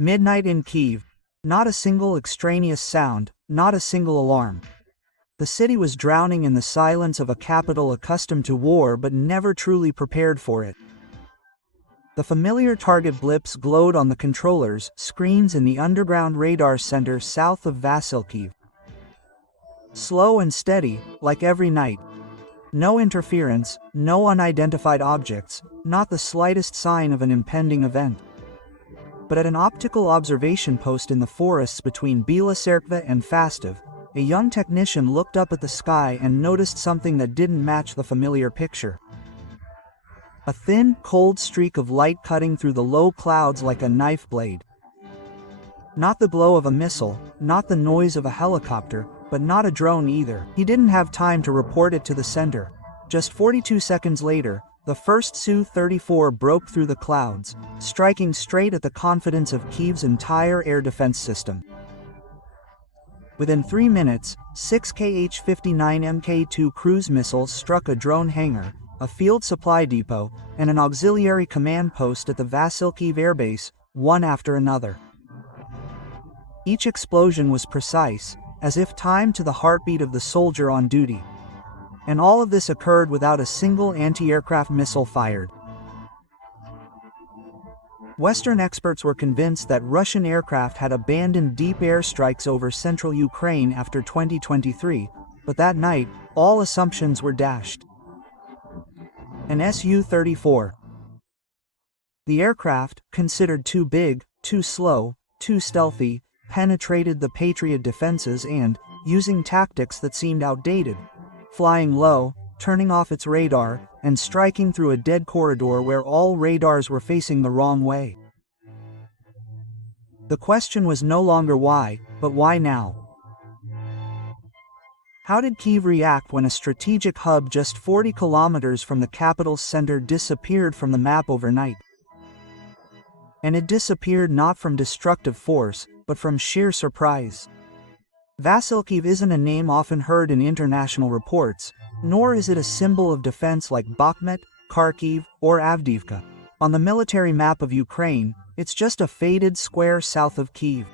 Midnight in Kyiv. Not a single extraneous sound, not a single alarm. The city was drowning in the silence of a capital accustomed to war but never truly prepared for it. The familiar target blips glowed on the controllers' screens in the underground radar center south of Vasylkiv. Slow and steady, like every night. No interference, no unidentified objects, not the slightest sign of an impending event. But at an optical observation post in the forests between Bila Tserkva and Fastov, a young technician looked up at the sky and noticed something that didn't match the familiar picture. A thin, cold streak of light cutting through the low clouds like a knife blade. Not the glow of a missile, not the noise of a helicopter, but not a drone either. He didn't have time to report it to the center. Just 42 seconds later, the first Su-34 broke through the clouds, striking straight at the confidence of Kyiv's entire air defense system. Within 3 minutes, 6 Kh-59 Mk2 cruise missiles struck a drone hangar, a field supply depot, and an auxiliary command post at the Vasylkiv Airbase, one after another. Each explosion was precise, as if timed to the heartbeat of the soldier on duty. And all of this occurred without a single anti-aircraft missile fired. Western experts were convinced that Russian aircraft had abandoned deep airstrikes over central Ukraine after 2023, but that night, all assumptions were dashed. An Su-34. The aircraft, considered too big, too slow, too stealthy, penetrated the Patriot defenses and, using tactics that seemed outdated, flying low, turning off its radar, and striking through a dead corridor where all radars were facing the wrong way. The question was no longer why, but why now? How did Kyiv react when a strategic hub just 40 kilometers from the capital's center disappeared from the map overnight? And it disappeared not from destructive force, but from sheer surprise. Vasylkiv isn't a name often heard in international reports, nor is it a symbol of defense like Bakhmut, Kharkiv, or Avdiivka. On the military map of Ukraine, it's just a faded square south of Kyiv.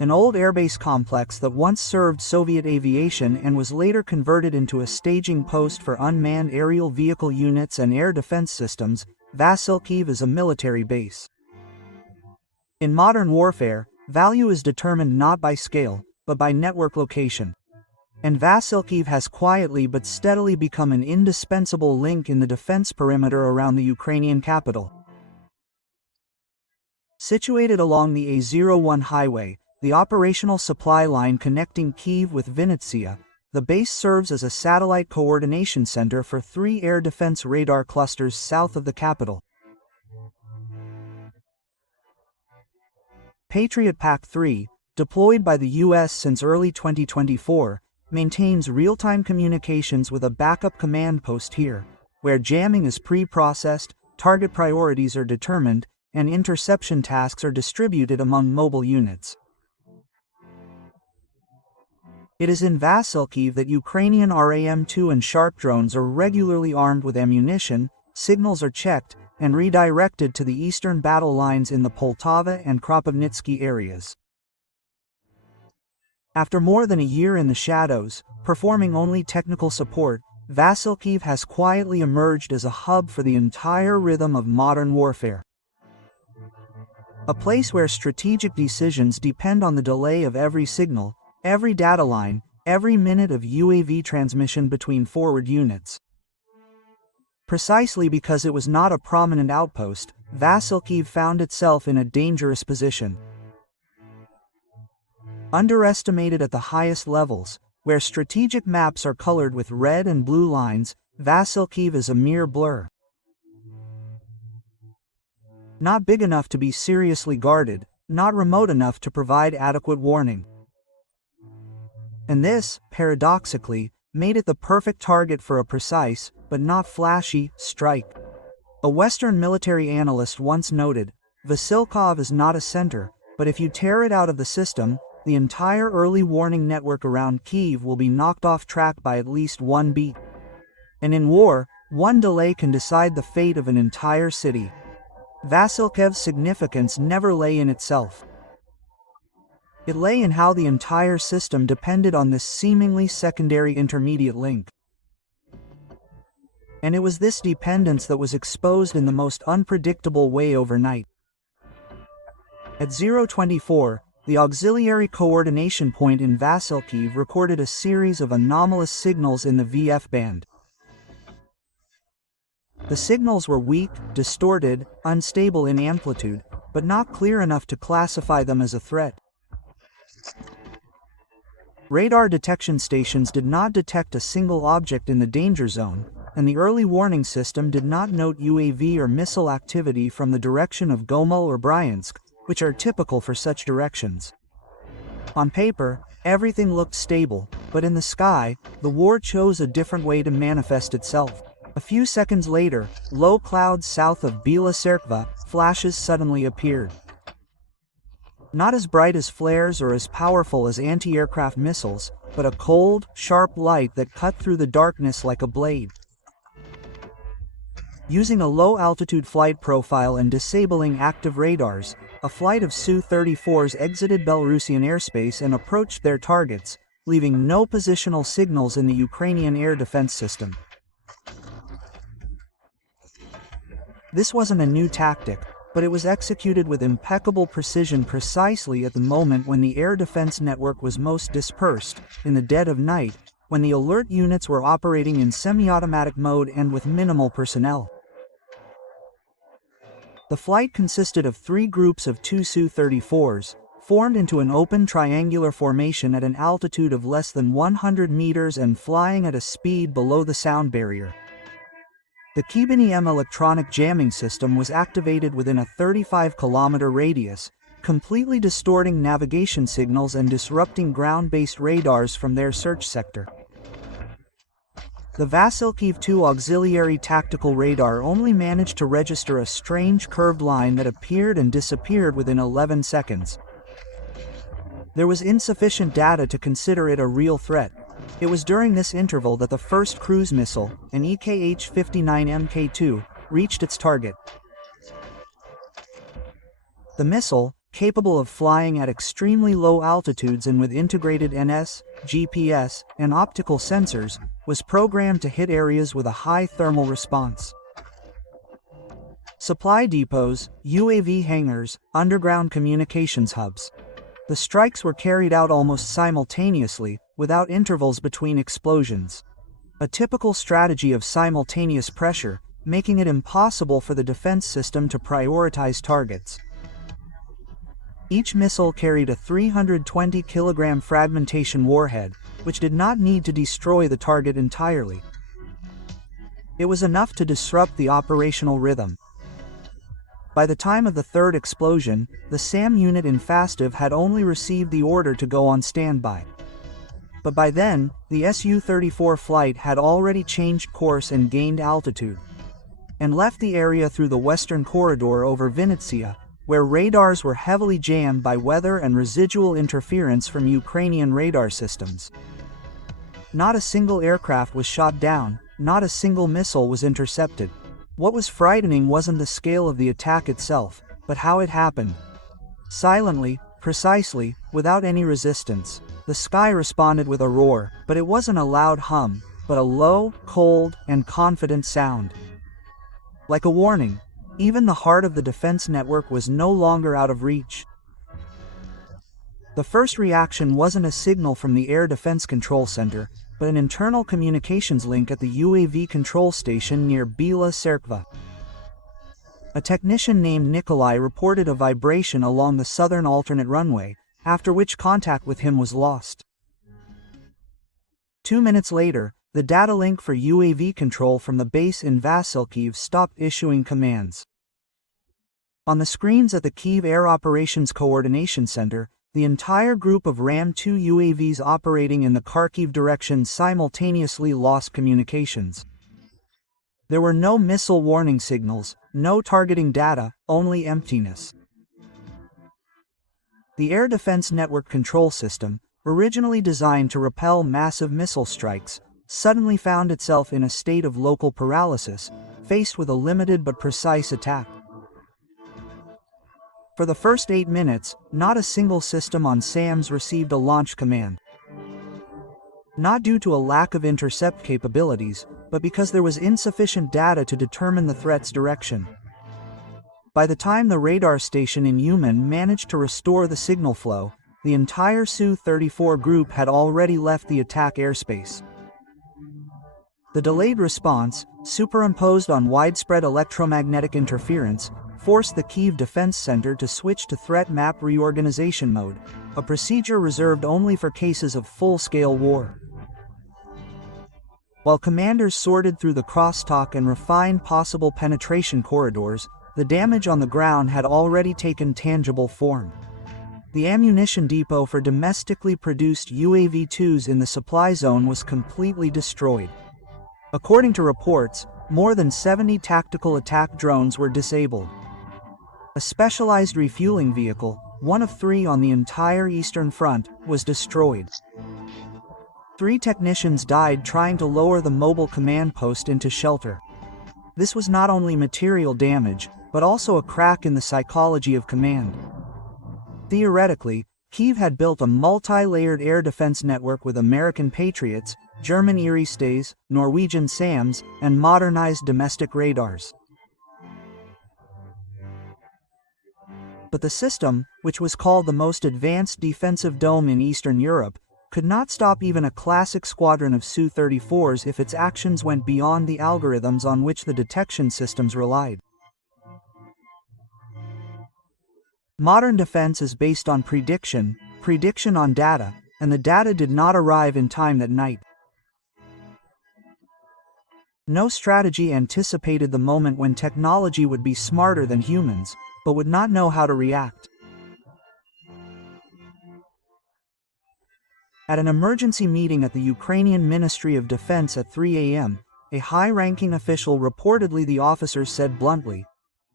An old airbase complex that once served Soviet aviation and was later converted into a staging post for unmanned aerial vehicle units and air defense systems, Vasylkiv is a military base. In modern warfare, value is determined not by scale, but by network location. And Vasylkiv has quietly but steadily become an indispensable link in the defense perimeter around the Ukrainian capital. Situated along the A01 highway, the operational supply line connecting Kyiv with Vinnytsia, the base serves as a satellite coordination center for 3 air defense radar clusters south of the capital. Patriot PAC-3, deployed by the U.S. since early 2024, maintains real-time communications with a backup command post here, where jamming is pre-processed, target priorities are determined, and interception tasks are distributed among mobile units. It is in Vasylkiv that Ukrainian RAM-2 and Sharp drones are regularly armed with ammunition, signals are checked, and redirected to the eastern battle lines in the Poltava and Kropivnitsky areas. After more than a year in the shadows, performing only technical support, Vasylkiv has quietly emerged as a hub for the entire rhythm of modern warfare. A place where strategic decisions depend on the delay of every signal, every data line, every minute of UAV transmission between forward units. Precisely because it was not a prominent outpost, Vasylkiv found itself in a dangerous position. Underestimated at the highest levels, where strategic maps are colored with red and blue lines, Vasylkiv is a mere blur. Not big enough to be seriously guarded, not remote enough to provide adequate warning. And this, paradoxically, made it the perfect target for a precise, but not flashy, strike. A Western military analyst once noted, Vasylkiv is not a center, but if you tear it out of the system, the entire early warning network around Kyiv will be knocked off track by at least one beat. And in war, one delay can decide the fate of an entire city. Vasylkiv's significance never lay in itself. It lay in how the entire system depended on this seemingly secondary intermediate link. And it was this dependence that was exposed in the most unpredictable way overnight. At 024, the auxiliary coordination point in Vasylkiv recorded a series of anomalous signals in the VF band. The signals were weak, distorted, unstable in amplitude, but not clear enough to classify them as a threat. Radar detection stations did not detect a single object in the danger zone, and the early warning system did not note UAV or missile activity from the direction of Gomel or Bryansk, which are typical for such directions. On paper, everything looked stable, but in the sky, the war chose a different way to manifest itself. A few seconds later, low clouds south of Bila Tserkva, flashes suddenly appeared. Not as bright as flares or as powerful as anti-aircraft missiles, but a cold, sharp light that cut through the darkness like a blade. Using a low-altitude flight profile and disabling active radars, a flight of Su-34s exited Belarusian airspace and approached their targets, leaving no positional signals in the Ukrainian air defense system. This wasn't a new tactic, but it was executed with impeccable precision precisely at the moment when the air defense network was most dispersed, in the dead of night, when the alert units were operating in semi-automatic mode and with minimal personnel. The flight consisted of 3 groups of 2 Su-34s, formed into an open triangular formation at an altitude of less than 100 meters and flying at a speed below the sound barrier. The Kyiv electronic jamming system was activated within a 35-kilometer radius, completely distorting navigation signals and disrupting ground-based radars from their search sector. The Vasylkiv 2 auxiliary tactical radar only managed to register a strange curved line that appeared and disappeared within 11 seconds. There was insufficient data to consider it a real threat. It was during this interval that the first cruise missile, an EKH-59 Mk2, reached its target. The missile, capable of flying at extremely low altitudes and with integrated NS, GPS, and optical sensors, was programmed to hit areas with a high thermal response. Supply depots, UAV hangars, underground communications hubs. The strikes were carried out almost simultaneously, without intervals between explosions. A typical strategy of simultaneous pressure, making it impossible for the defense system to prioritize targets. Each missile carried a 320-kilogram fragmentation warhead, which did not need to destroy the target entirely. It was enough to disrupt the operational rhythm. By the time of the third explosion, the SAM unit in Fastiv had only received the order to go on standby. But by then, the Su-34 flight had already changed course and gained altitude, and left the area through the western corridor over Vinnytsia, where radars were heavily jammed by weather and residual interference from Ukrainian radar systems. Not a single aircraft was shot down, not a single missile was intercepted. What was frightening wasn't the scale of the attack itself, but how it happened. Silently, precisely, without any resistance. The sky responded with a roar, but it wasn't a loud hum, but a low, cold, and confident sound. Like a warning, even the heart of the defense network was no longer out of reach. The first reaction wasn't a signal from the Air Defense Control Center, but an internal communications link at the UAV control station near Bila Tserkva. A technician named Nikolai reported a vibration along the southern alternate runway, after which contact with him was lost. 2 minutes later, the data link for UAV control from the base in Vasylkiv stopped issuing commands. On the screens at the Kyiv Air Operations Coordination Center, the entire group of Ram-2 UAVs operating in the Kharkiv direction simultaneously lost communications. There were no missile warning signals, no targeting data, only emptiness. The Air Defense Network Control System, originally designed to repel massive missile strikes, suddenly found itself in a state of local paralysis, faced with a limited but precise attack. For the first 8 minutes, not a single system on SAMs received a launch command. Not due to a lack of intercept capabilities, but because there was insufficient data to determine the threat's direction. By the time the radar station in Uman managed to restore the signal flow, the entire Su-34 group had already left the attack airspace. The delayed response, superimposed on widespread electromagnetic interference, forced the Kyiv Defense Center to switch to threat map reorganization mode, a procedure reserved only for cases of full-scale war. While commanders sorted through the crosstalk and refined possible penetration corridors, the damage on the ground had already taken tangible form. The ammunition depot for domestically produced UAV-2s in the supply zone was completely destroyed. According to reports, more than 70 tactical attack drones were disabled. A specialized refueling vehicle, one of 3 on the entire Eastern Front, was destroyed. 3 technicians died trying to lower the mobile command post into shelter. This was not only material damage, but also a crack in the psychology of command. Theoretically, Kyiv had built a multi-layered air defense network with American Patriots, German Airspace, Norwegian SAMs, and modernized domestic radars. But the system, which was called the most advanced defensive dome in Eastern Europe, could not stop even a classic squadron of Su-34s if its actions went beyond the algorithms on which the detection systems relied. Modern defense is based on prediction on data, and the data did not arrive in time that night. No strategy anticipated the moment when technology would be smarter than humans, but would not know how to react. At an emergency meeting at the Ukrainian Ministry of Defense at 3 a.m., a high-ranking official, reportedly the officer, said bluntly,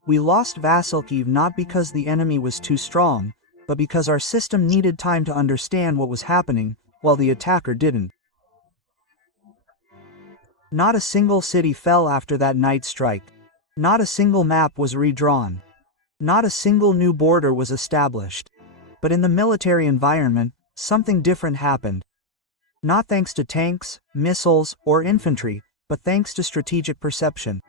"We lost Vasylkiv not because the enemy was too strong, but because our system needed time to understand what was happening, while the attacker didn't." Not a single city fell after that night strike. Not a single map was redrawn. Not a single new border was established. But in the military environment, something different happened. Not thanks to tanks, missiles, or infantry, but thanks to strategic perception.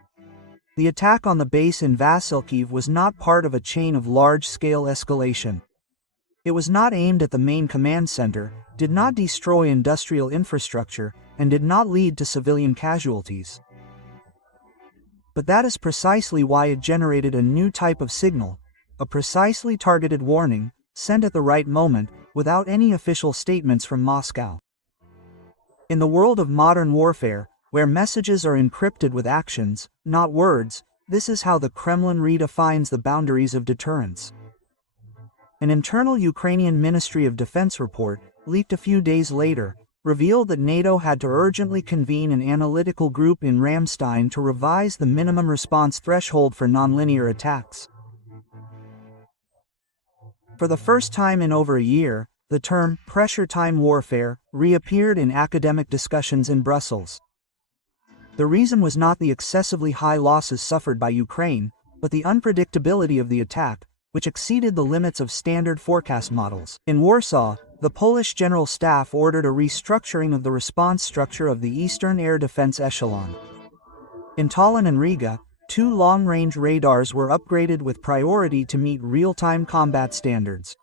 The attack on the base in Vasylkiv was not part of a chain of large-scale escalation. It was not aimed at the main command center, did not destroy industrial infrastructure, and did not lead to civilian casualties. But that is precisely why it generated a new type of signal, a precisely targeted warning, sent at the right moment, without any official statements from Moscow. In the world of modern warfare, where messages are encrypted with actions, not words, this is how the Kremlin redefines the boundaries of deterrence. An internal Ukrainian Ministry of Defense report, leaked a few days later, revealed that NATO had to urgently convene an analytical group in Ramstein to revise the minimum response threshold for nonlinear attacks. For the first time in over a year, the term pressure time warfare reappeared in academic discussions in Brussels. The reason was not the excessively high losses suffered by Ukraine, but the unpredictability of the attack, which exceeded the limits of standard forecast models. In Warsaw, the Polish General Staff ordered a restructuring of the response structure of the Eastern Air Defense Echelon. In Tallinn and Riga, 2 long-range radars were upgraded with priority to meet real-time combat standards.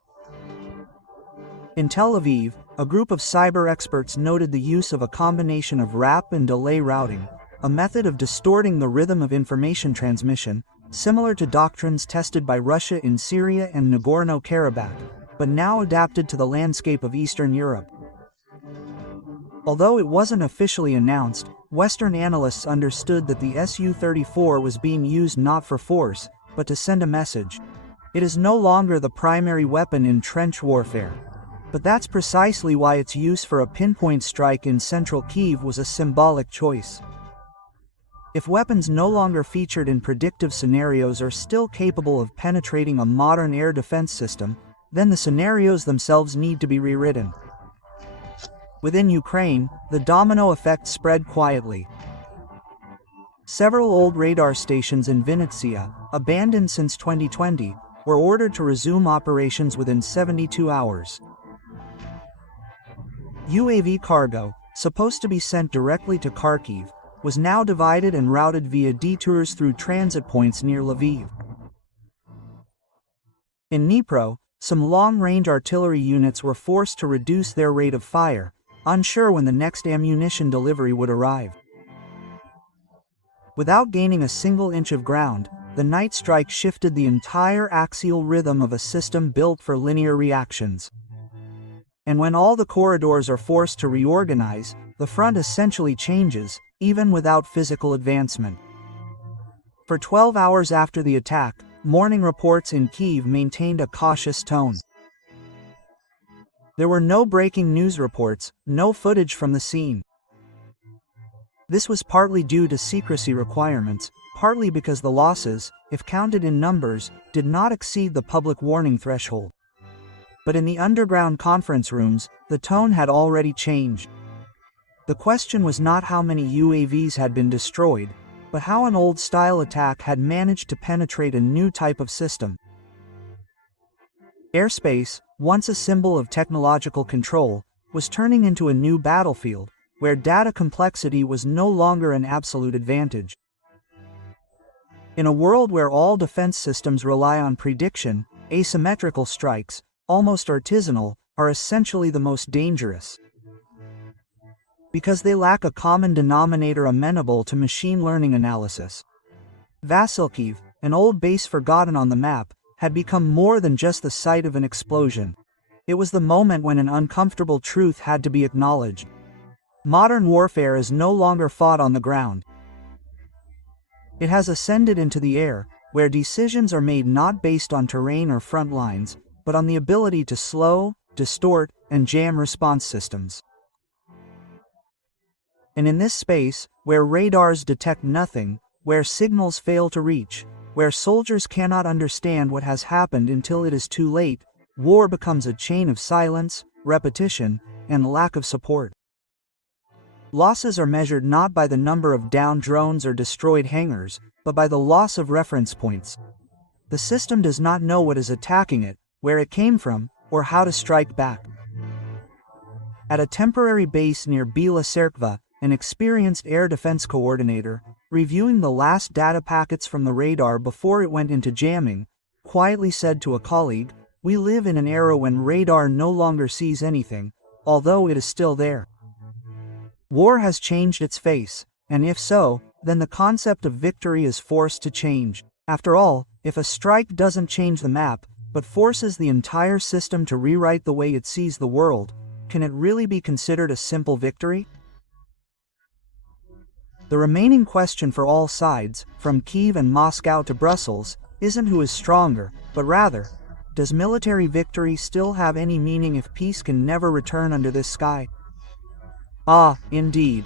In Tel Aviv, a group of cyber experts noted the use of a combination of wrap and delay routing, a method of distorting the rhythm of information transmission, similar to doctrines tested by Russia in Syria and Nagorno-Karabakh, but now adapted to the landscape of Eastern Europe. Although it wasn't officially announced, Western analysts understood that the Su-34 was being used not for force, but to send a message. It is no longer the primary weapon in trench warfare. But that's precisely why its use for a pinpoint strike in central Kyiv was a symbolic choice. If weapons no longer featured in predictive scenarios are still capable of penetrating a modern air defense system, then the scenarios themselves need to be rewritten. Within Ukraine, the domino effect spread quietly. Several old radar stations in Vinnytsia, abandoned since 2020, were ordered to resume operations within 72 hours. UAV cargo, supposed to be sent directly to Kharkiv, was now divided and routed via detours through transit points near Lviv. In Dnipro, some long-range artillery units were forced to reduce their rate of fire, unsure when the next ammunition delivery would arrive. Without gaining a single inch of ground, the night strike shifted the entire axial rhythm of a system built for linear reactions. And when all the corridors are forced to reorganize, the front essentially changes, even without physical advancement. For 12 hours after the attack, morning reports in Kyiv maintained a cautious tone. There were no breaking news reports, no footage from the scene. This was partly due to secrecy requirements, partly because the losses, if counted in numbers, did not exceed the public warning threshold. But in the underground conference rooms, the tone had already changed. The question was not how many UAVs had been destroyed, but how an old-style attack had managed to penetrate a new type of system. Airspace, once a symbol of technological control, was turning into a new battlefield, where data complexity was no longer an absolute advantage. In a world where all defense systems rely on prediction, asymmetrical strikes, almost artisanal, are essentially the most dangerous. Because they lack a common denominator amenable to machine learning analysis. Vasylkiv, an old base forgotten on the map, had become more than just the site of an explosion. It was the moment when an uncomfortable truth had to be acknowledged. Modern warfare is no longer fought on the ground. It has ascended into the air, where decisions are made not based on terrain or front lines, but on the ability to slow, distort, and jam response systems. And in this space, where radars detect nothing, where signals fail to reach, where soldiers cannot understand what has happened until it is too late, war becomes a chain of silence, repetition, and lack of support. Losses are measured not by the number of downed drones or destroyed hangars, but by the loss of reference points. The system does not know what is attacking it, where it came from, or how to strike back. At a temporary base near Bila Tserkva, an experienced air defense coordinator, reviewing the last data packets from the radar before it went into jamming, quietly said to a colleague, "We live in an era when radar no longer sees anything, although it is still there." War has changed its face, and if so, then the concept of victory is forced to change. After all, if a strike doesn't change the map, but forces the entire system to rewrite the way it sees the world, can it really be considered a simple victory? The remaining question for all sides, from Kyiv and Moscow to Brussels, isn't who is stronger, but rather, does military victory still have any meaning if peace can never return under this sky? Ah, indeed.